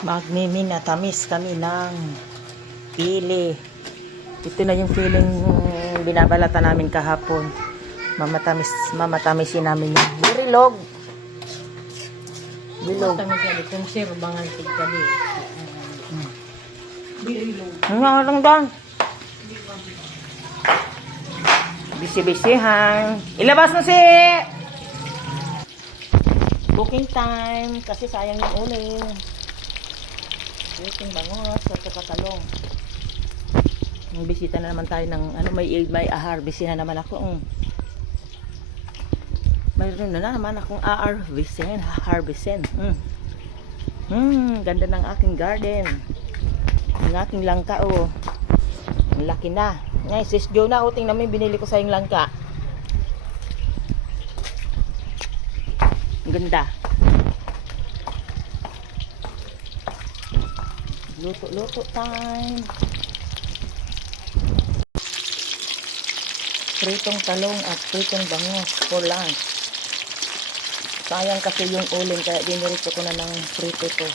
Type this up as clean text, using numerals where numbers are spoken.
Magmiminatamis kami ng pili. Ito na yung piling binabalata namin kahapon. Mamatamisin namin yung birilog. Bilog. Matamis yan. Itong sirbangan tigkali. Birilog. Ano lang doon? Bisi-bisihan. Ilabas mo si cooking time kasi sayang yung uling. Yung bangos at katalong. Bisita na naman tayo ng may harvestin na naman ako. Mayroon na naman akong harvestin. Ganda ng aking garden. Ang aking langka ang laki na. Ngay sis Jonah, tingnan mo yung binili ko sa yung langka. Ang ganda. Luto time. Pritong talong at pritong bangus for lunch. Sayang kasi yung uling kaya dinirito ko na ng prito to.